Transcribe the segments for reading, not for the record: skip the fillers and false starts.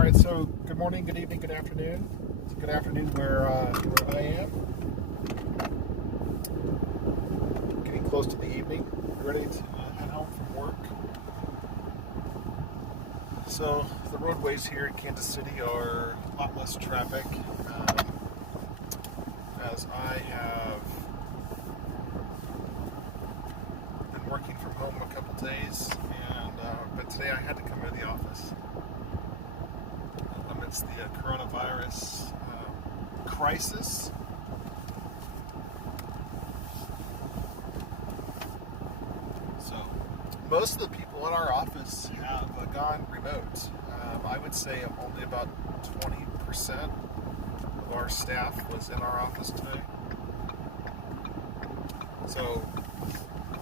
right, so good morning, good evening, good afternoon. It's good afternoon where I am. Getting close to the evening, ready to head home from work. So the roadways here in Kansas City are a lot less traffic, as I have been working from home a couple days, and but today I had to come into the office amidst the coronavirus crisis. So most of the people in our office have gone remote. I would say only about 20% of our staff was in our office today. So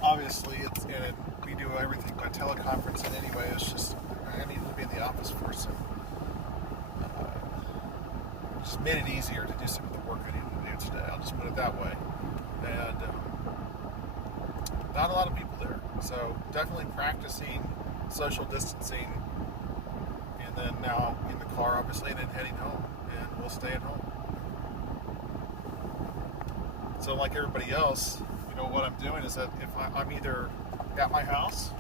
obviously, and we do everything by teleconferencing anyway. It's just I needed to be in the office for some. Just made it easier to do some of the work I needed to do today. I'll just put it that way. And not a lot of people there. So definitely practicing social distancing. And then now in the car, obviously, and then heading home. And we'll stay at home. So like everybody else, what I'm doing is that if I'm either at my house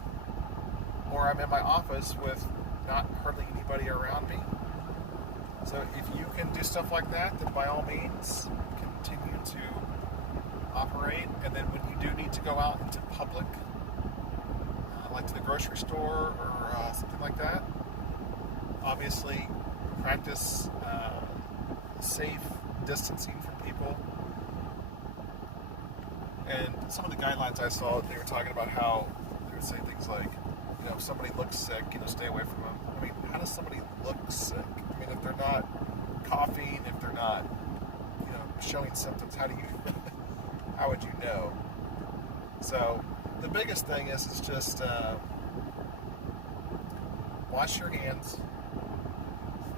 or I'm in my office with not hardly anybody around me. So if you can do stuff like that, then by all means, continue to operate. And then when you do need to go out into public, like to the grocery store or something like that, obviously practice safe distancing from people. And some of the guidelines I saw, they were talking about how they would say things like, if somebody looks sick, stay away from them. I mean, how does somebody look sick? I mean, if they're not coughing, if they're not, showing symptoms, how would you know? So the biggest thing is just wash your hands,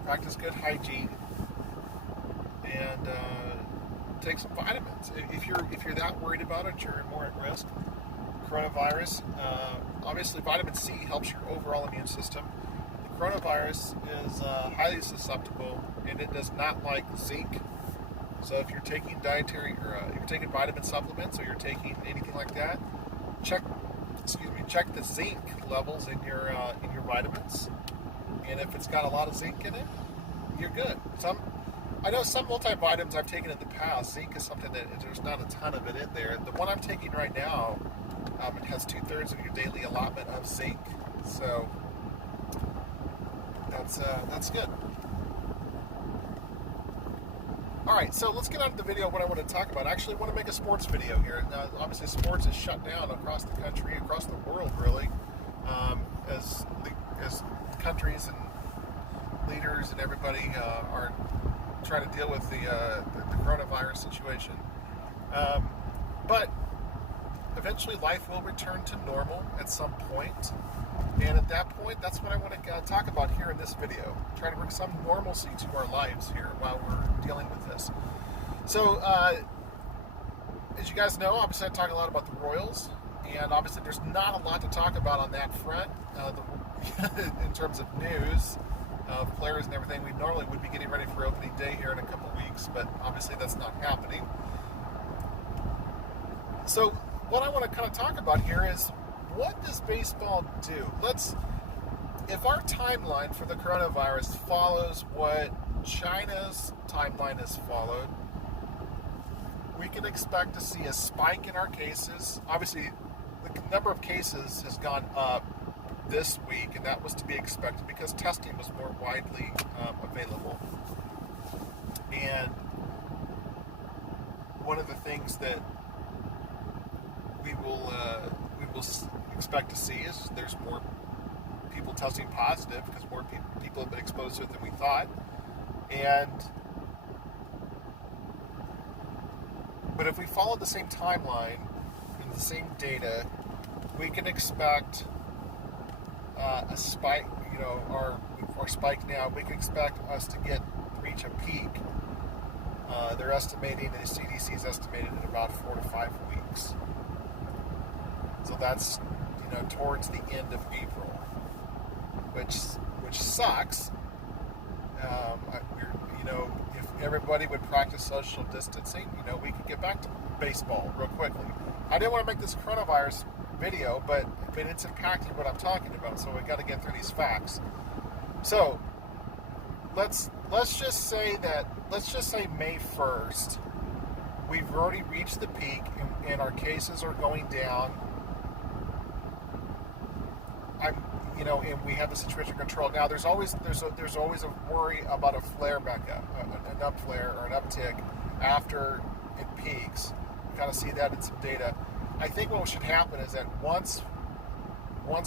practice good hygiene, and take some vitamins. If you're that worried about it, you're more at risk. Coronavirus, obviously vitamin C helps your overall immune system. The coronavirus is highly susceptible, and it does not like zinc. So if you're taking dietary or if you're taking vitamin supplements or you're taking anything like that, check the zinc levels in your vitamins, and if it's got a lot of zinc in it, you're good. I know some multivitamins I've taken in the past, zinc is something that there's not a ton of it in there. The one I'm taking right now, it has 2/3 of your daily allotment of zinc, so that's good. All right, so let's get on to the video. What I want to talk about. I actually want to make a sports video here. Now, obviously, sports is shut down across the country, across the world, really, as countries and leaders and everybody are trying to deal with the coronavirus situation. But eventually life will return to normal at some point. And at that point, that's what I want to talk about here in this video. Try to bring some normalcy to our lives here while we're dealing with this. So, as you guys know, obviously I talk a lot about the Royals. And obviously there's not a lot to talk about on that front in terms of news. Of players and everything. We normally would be getting ready for opening day here in a couple weeks, but obviously that's not happening. So what I want to kind of talk about here is, what does baseball do? If our timeline for the coronavirus follows what China's timeline has followed, we can expect to see a spike in our cases. Obviously, the number of cases has gone up this week, and that was to be expected because testing was more widely available. And one of the things that we will expect to see is there's more people testing positive because more people have been exposed to it than we thought. But if we follow the same timeline and the same data, we can expect a spike, our spike now, we can expect us to reach a peak. They're estimating, the CDC's estimated at about 4 to 5 weeks. So that's, towards the end of April, which sucks If everybody would practice social distancing, we could get back to baseball real quickly. I didn't want to make this coronavirus video, but it's impacting what I'm talking about, so we got to get through these facts. So let's just say May 1st, we've already reached the peak and our cases are going down. And we have the situation controlled. Now, there's always a worry about a flare back up, an upflare or an uptick after it peaks. You kind of see that in some data. I think what should happen is that once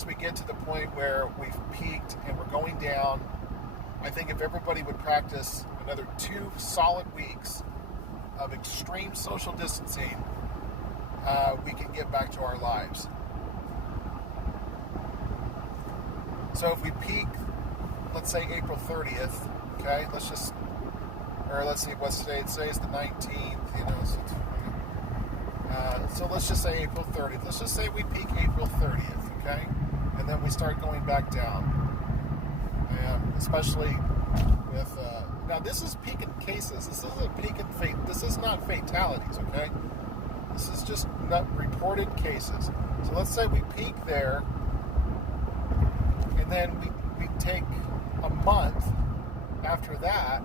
we get to the point where we've peaked and we're going down, I think if everybody would practice another 2 solid weeks of extreme social distancing, we can get back to our lives. So if we peak, let's say April 30th, okay, let's see what's today. Today is the 19th, so let's just say April 30th. Let's just say we peak April 30th, okay, and then we start going back down, and especially with now this is peak in cases. This isn't peak in fate. This is not fatalities, okay. This is just not reported cases. So let's say we peak there. And then we take a month after that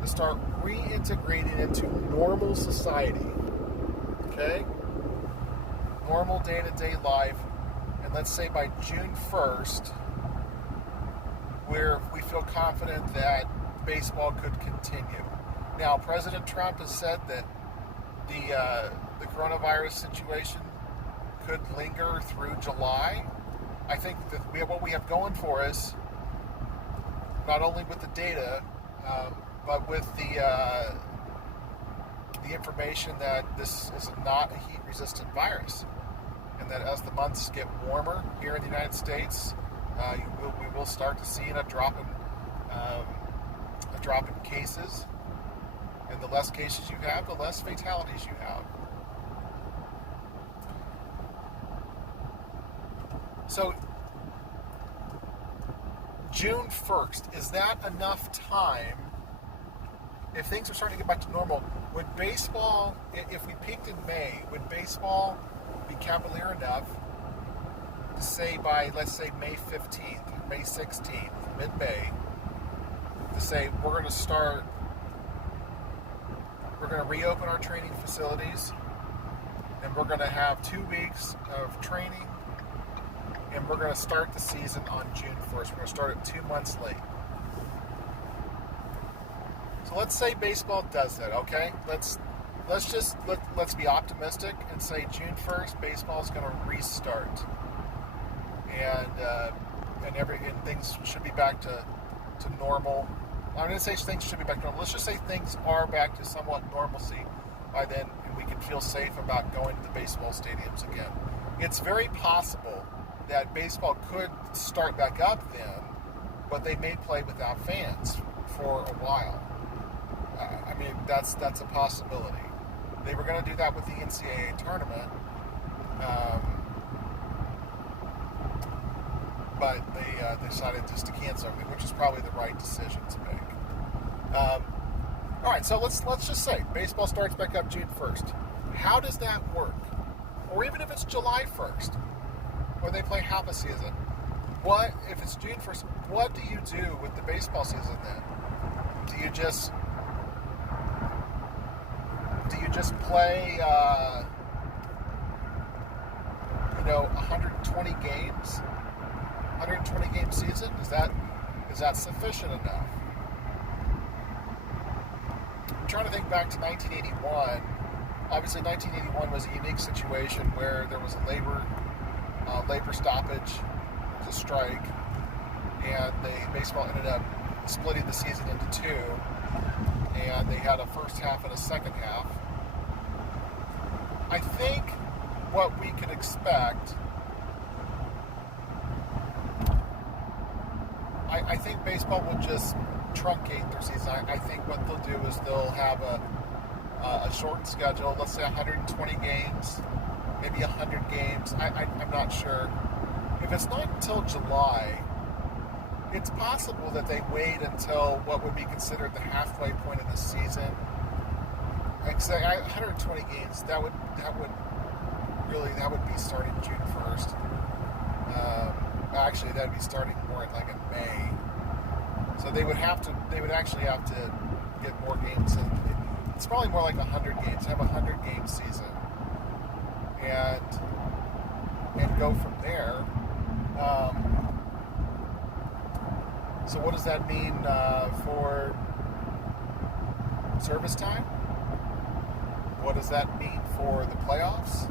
to start reintegrating into normal society, okay? Normal day-to-day life. And let's say by June 1st, where we feel confident that baseball could continue. Now, President Trump has said that the coronavirus situation could linger through July. I think that what we have going for us, not only with the data, but with the information that this is not a heat-resistant virus, and that as the months get warmer here in the United States, we will start to see a drop in cases, and the less cases you have, the less fatalities you have. So, June 1st, is that enough time? If things are starting to get back to normal, would baseball, if we peaked in May, would baseball be cavalier enough to say by, let's say, May 15th, May 16th, mid-May, to say we're going to reopen our training facilities, and we're going to have 2 weeks of training, and we're going to start the season on June 1st. We're going to start it 2 months late. So let's say baseball does that, okay? Let's be optimistic and say June 1st, baseball is going to restart, and things should be back to normal. I'm going to say things should be back to normal. Let's just say things are back to somewhat normalcy by then, and we can feel safe about going to the baseball stadiums again. It's very possible that baseball could start back up then, but they may play without fans for a while. That's a possibility. They were going to do that with the NCAA tournament, but they decided just to cancel everything, which is probably the right decision to make. All right, so let's just say baseball starts back up June 1st. How does that work? Or even if it's July 1st, or they play half a season, what if it's June 1st? What do you do with the baseball season then? Do you just play 120 games, 120 game season? Is that sufficient enough? I'm trying to think back to 1981. Obviously, 1981 was a unique situation where there was a labor stoppage, there was a strike, and baseball ended up splitting the season into 2, and they had a first half and a second half. I think what we could expect, I think baseball will just truncate their season. I think what they'll do is they'll have a shortened schedule, let's say 120 games, maybe 100 games. I'm not sure. If it's not until July, it's possible that they wait until what would be considered the halfway point of the season. 120 games, that would be starting June 1st. Actually, that'd be starting more in May. So they would actually have to get more games in. It's probably more like 100 games. Have a 100-game season, and go from there. So what does that mean for service time? What does that mean for the playoffs?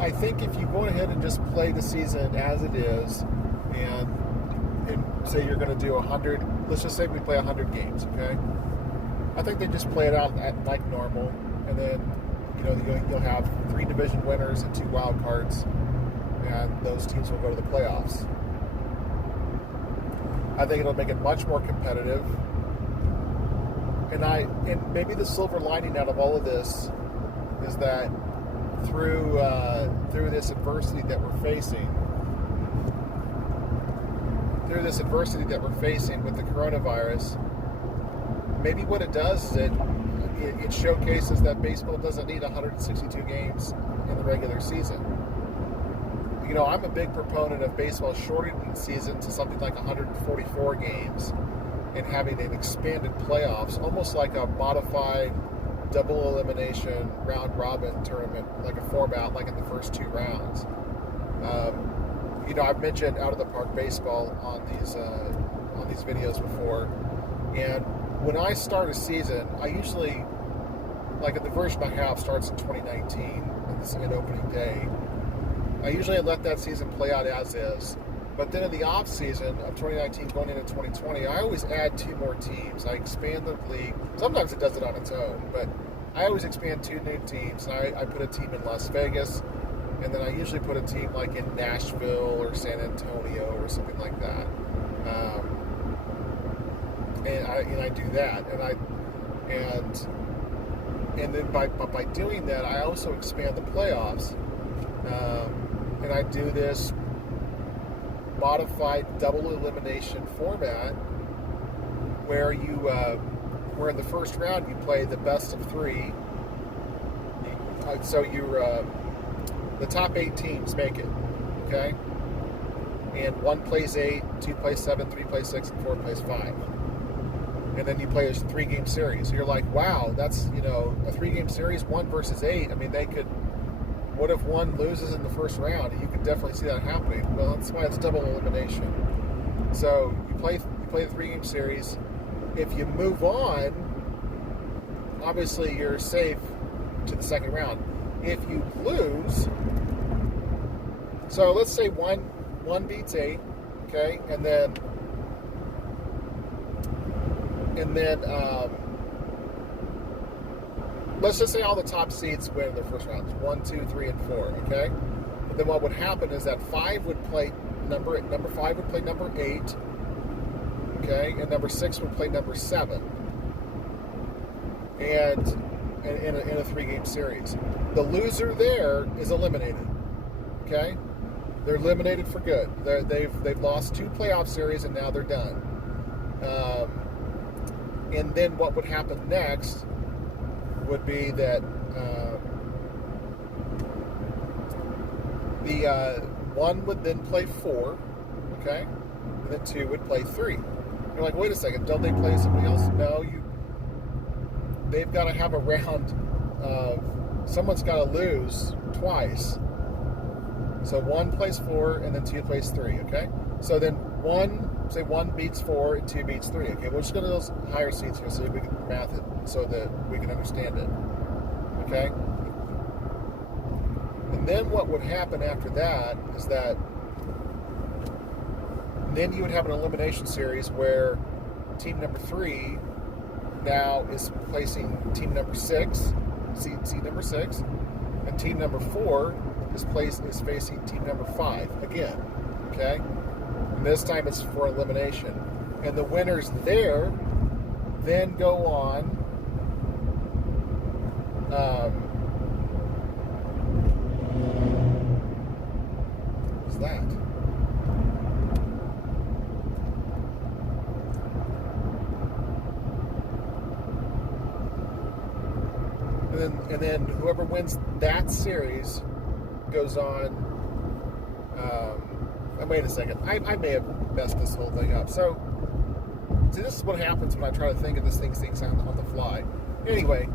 I think if you go ahead and just play the season as it is, and say you're going to do 100, let's just say we play 100 games, okay? I think they just play it out like normal, and then you'll have 3 division winners and 2 wild cards, and those teams will go to the playoffs. I think it'll make it much more competitive. And maybe the silver lining out of all of this is that through this adversity that we're facing with the coronavirus, maybe what it does is it showcases that baseball doesn't need 162 games in the regular season. I'm a big proponent of baseball shortening the season to something like 144 games and having an expanded playoffs, almost like a modified double elimination round robin tournament, like a format, like in the first 2 rounds. I've mentioned out of the park baseball on these videos before, and when I start a season, I usually, like the version I have starts in 2019, and this is an opening day. I usually let that season play out as is. But then in the off season of 2019 going into 2020, I always add 2 more teams. I expand the league. Sometimes it does it on its own, but I always expand 2 new teams. And I put a team in Las Vegas, and then I usually put a team like in Nashville or San Antonio or something like that. And I do that, and then by doing that, I also expand the playoffs, and I do this modified double elimination format where where in the first round you play the best of 3. So the top 8 teams make it, okay? And 1 plays 8, 2 plays 7, 3 plays 6, and 4 plays 5. And then you play a 3-game series. So you're like, wow, that's a 3-game series, 1 versus 8. I mean, what if 1 loses in the first round? You can definitely see that happening. Well, that's why it's double elimination. So you play the 3-game series. If you move on, obviously you're safe to the second round. If you lose, so let's say one beats 8, okay, and then let's just say all the top seeds win in their first rounds, 1, 2, 3, and 4, okay? But then what would happen is that 5 would play number 5 would play number 8, okay, and number 6 would play number 7, and in a 3-game series. The loser there is eliminated, okay? They're eliminated for good. They've lost 2 playoff series and now they're done. And then what would happen next would be that the 1 would then play 4, okay, and then 2 would play 3. You're like, wait a second, don't they play somebody else? No, they've got to have a round. Someone's got to lose twice. So 1 plays 4, and then 2 plays 3. Okay. So then 1 beats 4 and 2 beats 3. Okay. We'll just go to those higher seeds here so we can math it so that we can understand it. Okay. And then what would happen after that is that then you would have an elimination series where team number 3 now is placing team number 6, seed number 6, and team number 4 is facing team number 5 again. Okay, and this time it's for elimination, and the winners there then go on. What's that? then whoever wins that series goes on. Wait a second. I may have messed this whole thing up. So, see, this is what happens when I try to think of these things on the fly. Anyway,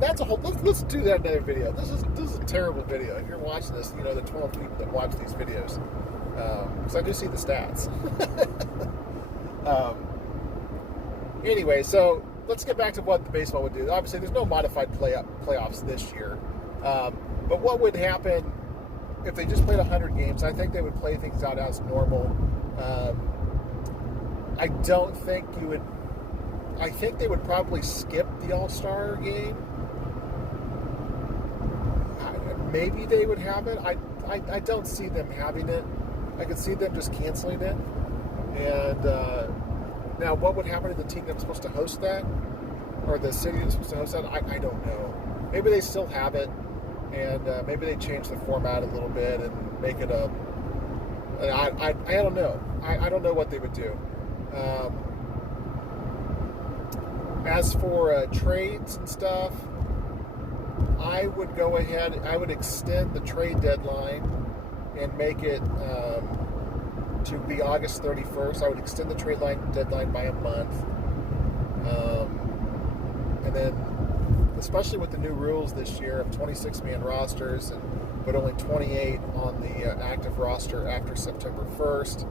that's a whole. Let's do that in another video. This is a terrible video. If you're watching this, the 12 people that watch these videos, because I do see the stats. Anyway, so let's get back to what the baseball would do. Obviously, there's no modified playoffs this year, but what would happen if they just played 100 games? I think they would play things out as normal. I don't think you would. I think they would probably skip the All-Star game. Maybe they would have it. I don't see them having it. I could see them just canceling it. And now, what would happen to the team that was supposed to host that, or the city that's supposed to host that? I don't know. Maybe they still have it, and maybe they change the format a little bit and make it a. I don't know. I don't know what they would do. As for trades and stuff, I would go ahead. I would extend the trade deadline and make it to be August 31st. I would extend the trade deadline by a month, and then, especially with the new rules this year of 26-man rosters, but only 28 on the active roster after September 1st.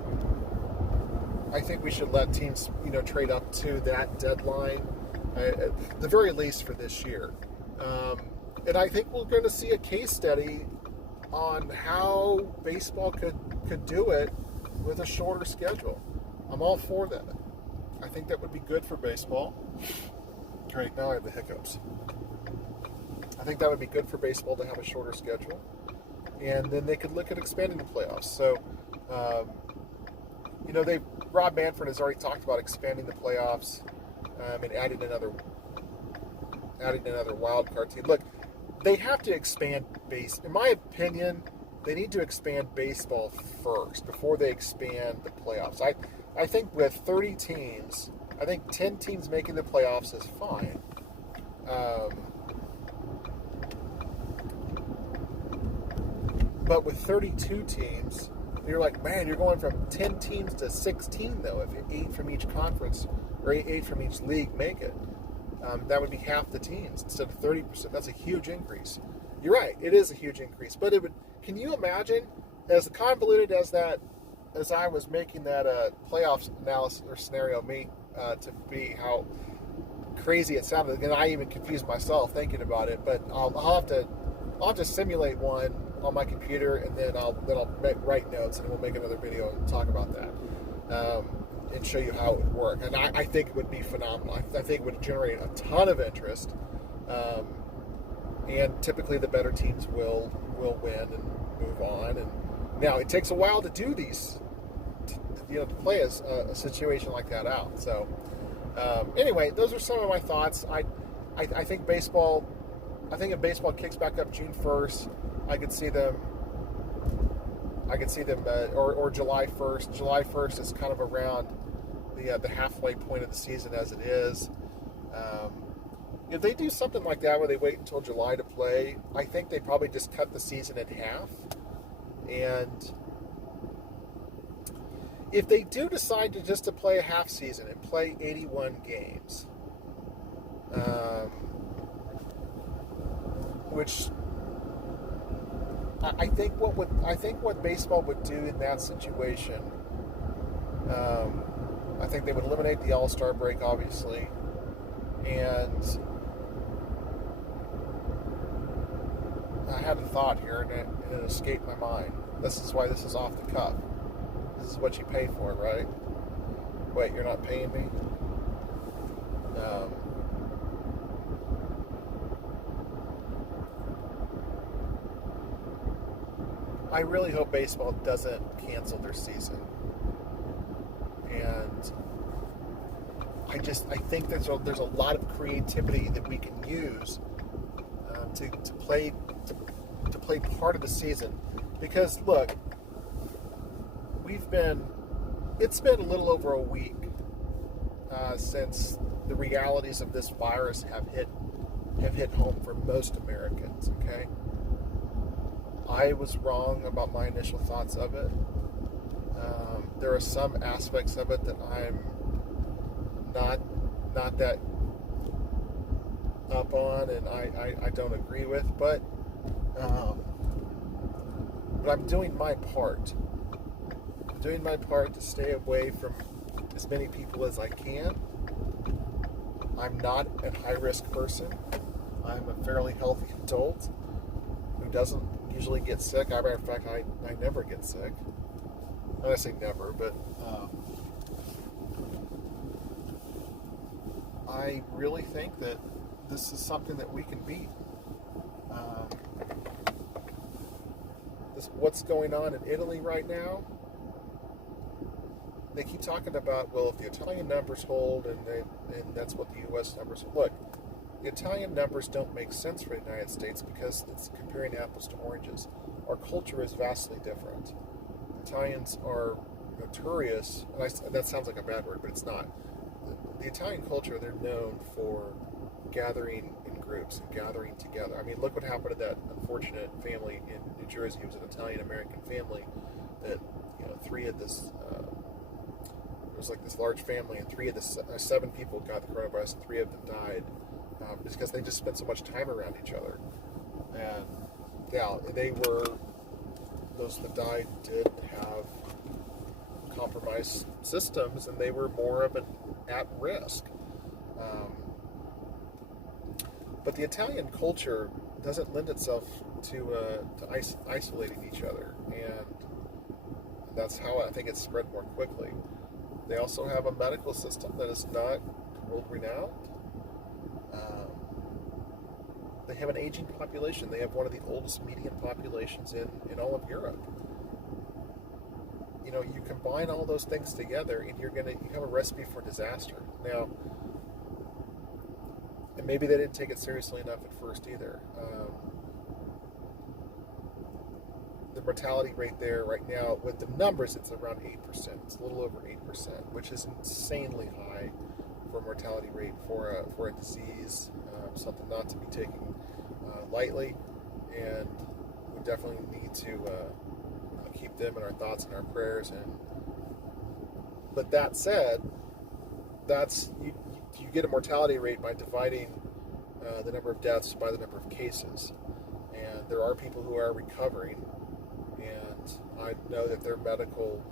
I think we should let teams, trade up to that deadline, at the very least for this year. And I think we're going to see a case study on how baseball could do it with a shorter schedule. I'm all for that. I think that would be good for baseball. Great, now I have the hiccups. I think that would be good for baseball to have a shorter schedule. And then they could look at expanding the playoffs. So, Rob Manfred has already talked about expanding the playoffs and adding another wild card team. Look, they have to expand in my opinion, they need to expand baseball first before they expand the playoffs. I think with 30 teams, I think 10 teams making the playoffs is fine. But with 32 teams, you're like, man, you're going from 10 teams to 16, though, if 8 from each conference or 8 from each league make it. That would be half the teams instead of 30%. That's a huge increase. You're right, it is a huge increase. But can you imagine, as convoluted as I was making that playoffs analysis or scenario to be how crazy it sounded, and I even confused myself thinking about it. But I'll have to simulate one on my computer, and then I'll write notes, and we'll make another video and talk about that. And show you how it would work. And I think it would be phenomenal. I think it would generate a ton of interest. And typically the better teams will win and move on. And now it takes a while to do these, to play a situation like that out. So anyway, those are some of my thoughts. I think baseball. I think if baseball kicks back up June 1st, I could see them, or July 1st. July 1st is kind of around the halfway point of the season as it is. If they do something like that where they wait until July to play, I think they probably just cut the season in half. And if they do decide to play a half season and play 81 games, which I think what baseball would do in that situation, I think they would eliminate the All-Star break, obviously, and I had a thought here, and it escaped my mind. This is why this is off the cuff. This is what you pay for, right? Wait, you're not paying me? I really hope baseball doesn't cancel their season. And I think there's a lot of creativity that we can use to play part of the season. Because look, it's been a little over a week since the realities of this virus have have hit home for most Americans, okay? I was wrong about my initial thoughts of it. There are some aspects of it that I'm not that up on, and I don't agree with, but I'm doing my part. I'm doing my part to stay away from as many people as I can. I'm not a high-risk person. I'm a fairly healthy adult who doesn't usually get sick. As a matter of fact, I never get sick. Not I say never, but I really think that this is something that we can beat. What's going on in Italy right now? They keep talking about, well, if the Italian numbers hold, and that's what the U.S. numbers hold. Look, the Italian numbers don't make sense for the United States because it's comparing apples to oranges. Our culture is vastly different. Italians are notorious, and that sounds like a bad word, but it's not. The Italian culture, they're known for gathering in groups and gathering together. I mean, look what happened to that unfortunate family in New Jersey. It was an Italian-American family that, three of this, it was like this large family, and three of the 7 people got the coronavirus, and 3 of them died because they just spent so much time around each other. And yeah, those that died did have compromised systems, and they were more of an at risk. But the Italian culture doesn't lend itself to isolating each other, and that's how I think it's spread more quickly. They also have a medical system that is not world-renowned. They have an aging population. They have one of the oldest median populations in all of Europe. You combine all those things together, and you have a recipe for disaster. Now, and maybe they didn't take it seriously enough at first either. The mortality rate there right now, with the numbers, it's around 8%. It's a little over 8%, which is insanely high for a mortality rate for a disease, something not to be taken lightly. And we definitely need to keep them in our thoughts and our prayers. But that said, you get a mortality rate by dividing the number of deaths by the number of cases. And there are people who are recovering, and I know that their medical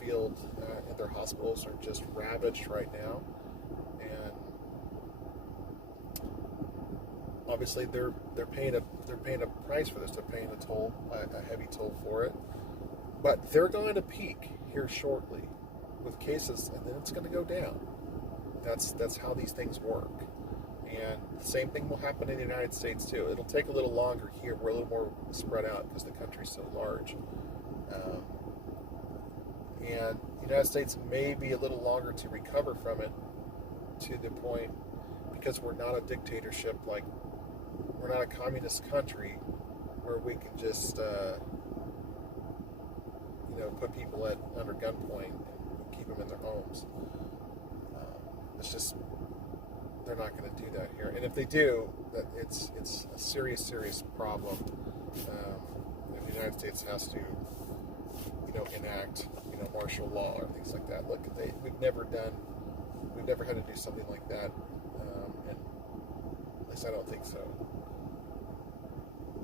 field and their hospitals are just ravaged right now. And obviously they're paying a price for this. They're paying a toll, a heavy toll for it. But they're going to peak here shortly with cases, and then it's going to go down. That's how these things work. And the same thing will happen in the United States too. It'll take a little longer here. We're a little more spread out because the country's so large. And the United States may be a little longer to recover from it, to the point, because we're not a dictatorship, like we're not a communist country where we can just put people under gunpoint and keep them in their homes. It's just, they're not going to do that here. And if they do, that it's a serious problem. And the United States has to, enact, martial law or things like that. Look, we've never had to do something like that. And at least I don't think so.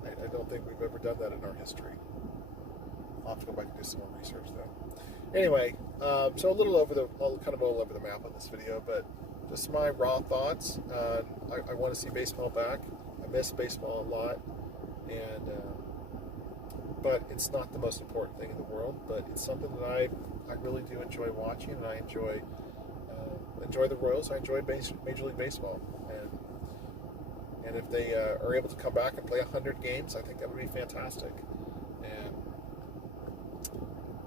I don't think we've ever done that in our history. I'll have to go back and do some more research though. Anyway, so all over the map on this video, but just my raw thoughts. I want to see baseball back. I miss baseball a lot, and but it's not the most important thing in the world. But it's something that I really do enjoy watching, and I enjoy the Royals. I enjoy Major League Baseball, and if they are able to come back and play 100 games, I think that would be fantastic. And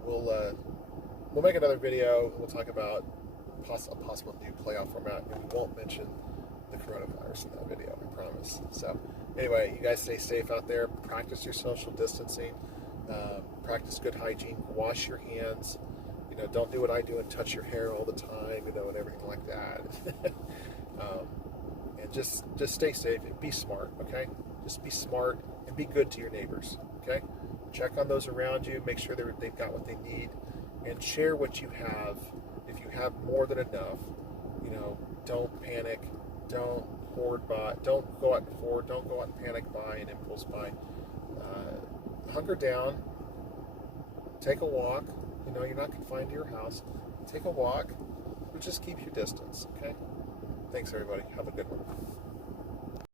we'll make another video. We'll talk about a possible new playoff format, and we won't mention the coronavirus in that video, I promise. So anyway, you guys stay safe out there. Practice your social distancing. Practice good hygiene. Wash your hands. Don't do what I do and touch your hair all the time, and everything like that. and just stay safe and be smart, okay? Just be smart and be good to your neighbors, okay? Check on those around you, make sure they've got what they need, and share what you have. If you have more than enough, don't panic, don't hoard buy, don't go out and hoard, don't go out and panic buy and impulse buy. Hunker down, take a walk. You're not confined to your house. Take a walk, but just keep your distance, okay? Thanks, everybody. Have a good one.